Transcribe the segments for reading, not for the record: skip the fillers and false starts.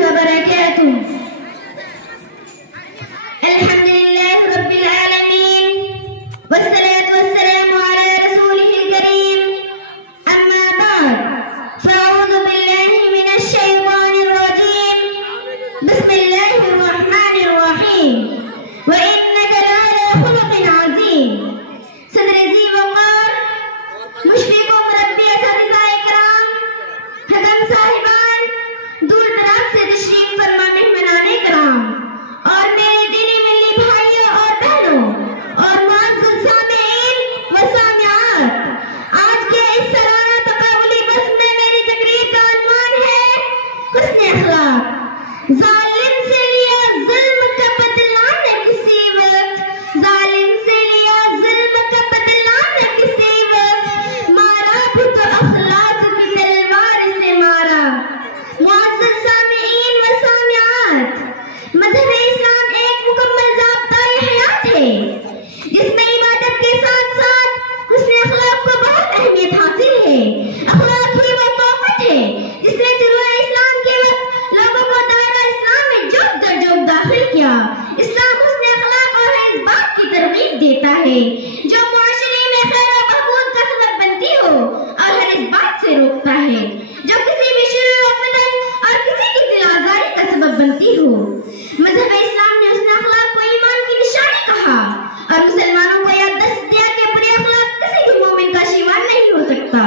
وبركاته. الحمد لله رب العالمين والصلاة والسلام على رسوله الكريم. أما بعد فأعوذ بالله من الشيطان الرجيم. بسم الله الرحمن الرحيم. وإنك لعلى خلق عظيم. صدر ذی وقار، مشفق مربی اساتذہ اکرام، حکم صاحبان، دور دراز سے تشریف فرما مہمانان کرام اور میرے دینی ملی بھائیوں اور بہنوں اور معزز سامعین و سامعات، آج کے اس سالانہ تقابلی بس میں میری تقریر کا عنوان ہے حسن اخلاق. ظالم سے لیا ظلم کا بدلہ نہ کسی وقت، ظالم سے لیا ظلم کا بدلہ نہ کسی وقت، مارا بھی تو اخلاق کی تلوار سے مارا. معزز سامعین و سامعات، مذہب اسلام ایک مکمل ضابطۂ حیات ہے جس میں عبادت کے ساتھ ساتھ حسن اخلاق کو بہت اہمیت حاصل ہے. اخلاق ہی وہ طاقت ہے جس نے شروع اسلام کے وقت لوگوں کو دائرہ اسلام میں جوک در جوک داخل کیا. اسلام حسن اخلاق اور اس بات کی ترغیب دیتا ہے جو معاشرے میں خیر و بہبود کا سبب بنتی ہو اور ہر اس بات سے روکتا ہے جو کسی بھی شرور و فتن اور کسی کی دل آزاری کا سبب بنتی ہو. مذہب اسلام نے حسن اخلاق کو ایمان کی نشانی کہا اور مسلمانوں کو یاد دست دیا کہ برے اخلاق کسی بھی مومن کا شیوان نہیں ہو سکتا.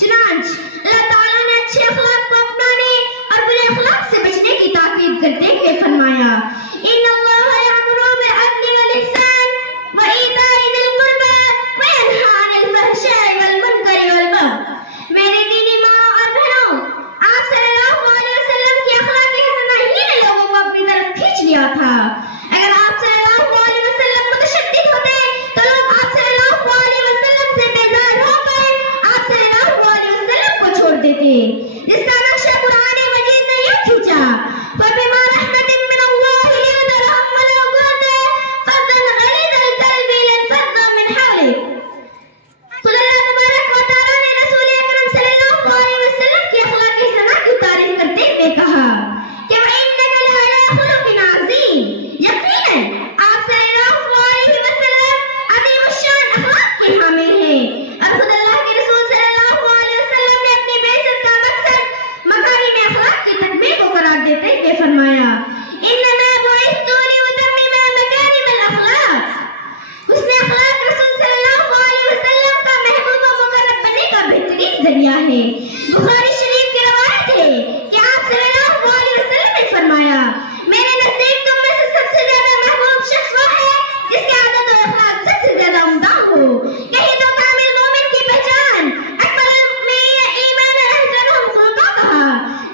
چنانچہ اللہ تعالیٰ نے اچھے اخلاق کو اپنانے اور برے اخلاق سے بچنے کی تاکید کرتے ہوئے فرمایا ان اللہ یأمر بالعدل والإحسان وإیتاء ذی القربى وینہی عن الفحشاء والمنکر والبغی. میرے دینی ماں اور بہنوں، آپ صلی اللہ علیہ وسلم کی اخلاق حسنہ ہی نے لوگوں کو اپنی طرف کھینچ لیا تھا. اگر آپ صلی اللہ علیہ وسلم متشدد ہوتے تو لوگ آپ صلی اللہ علیہ وسلم سے بیزار ہو کر آپ صلی اللہ علیہ وسلم کو چھوڑ دیتے. جس کا نقشہ قرآن مجید نے یوں کھینچا فَبِمَا رَحْمَةٍ مِّنَ اللَّهِ لِنتَ لَهُمْ وَلَوْ كُنتَ فَظًّا غَلِيظَ الْقَلْبِ لَانفَضُّوا مِنْ حَوْلِكَ. خدا اللہ تبارک و تعالیٰ نے رسول اکرم صلی اللہ علیہ وسلم کی اخلاق حسنہ کی تعریف کرتے ہوئے کہا کہ وَإِنَّكَ لَعَلَىٰ خُلُقٍ عَظِيمٍ. یقیناً آپ صلی اللہ علیہ وسلم عظیم الشان اخلاق کے حامل ہیں اور خدا اللہ کے رسول صلی اللہ علیہ وسلم نے اپنی بعثت کا مقصد مکارم اخلاق کی تکمیل کو قرار دیتے ہوئے فرمایا إِنَّمَا بُعِثْتُ لِأُتَمِّمَ مَكَارِمَ الْأَخْلَاقِ. حسن اخلاق رسول صلی اللہ علیہ وسلم کا محبوب و مقرب بننے کا بہترین ذریعہ ہے. بخاری شریف کی روایت ہے کہ آپ صلی اللہ علیہ وسلم نے فرمایا میرے نزدیک تم میں سے سب سے زیادہ محبوب شخص وہ ہے جس کی عادت و اخلاق سب سے زیادہ عمدہ ہو. یہی تو کامل مومن کی پہچان اکمل المؤمنین ایمانا احسنہم خلقا کہا.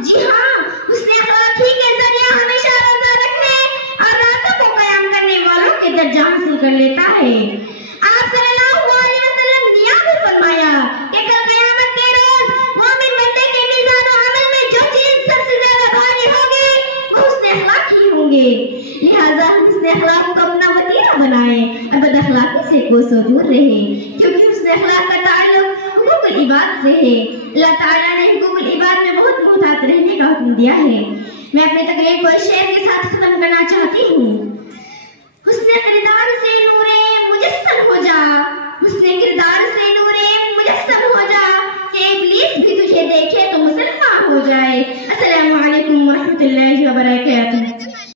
جی ہاں، حسن اخلاق ہی کے ذریعہ ہمیشہ روزہ رکھنے اور راتوں کو قیام کرنے والوں کے درجہ حاصل کر لیتا ہے. آپ صلی اللہ علیہ وسلم نے یہ بھی فرمایا کہ کل قیامت کے روز مومن بندے کے میزان و عمل میں جو چیز سب سے زیادہ بھاری ہوگی وہ حسن اخلاق ہی ہوں گے. لہٰذا ہم حسن اخلاق کو اپنا وطیرہ بنائیں اور بد اخلاقی سے کوسوں دور رہیں کیونکہ حسن اخلاق کا تعلق حقوق العباد سے ہے. اللہ تعالیٰ نے حقوق العباد میں بہت محتاط رہنے کا حکم دیا ہے. میں اپنی تقریر کو اس شعر کے ساتھ ختم کرنا چاہتی ہوں. حسن کردار سے نور مجسم ہو جا، حسن کردار سے نور مجسم ہو جا کہ ابلیس بھی تجھے دیکھے تو مسلمان ہو جائے. السلام علیکم ورحمۃ اللہ وبرکاتہ.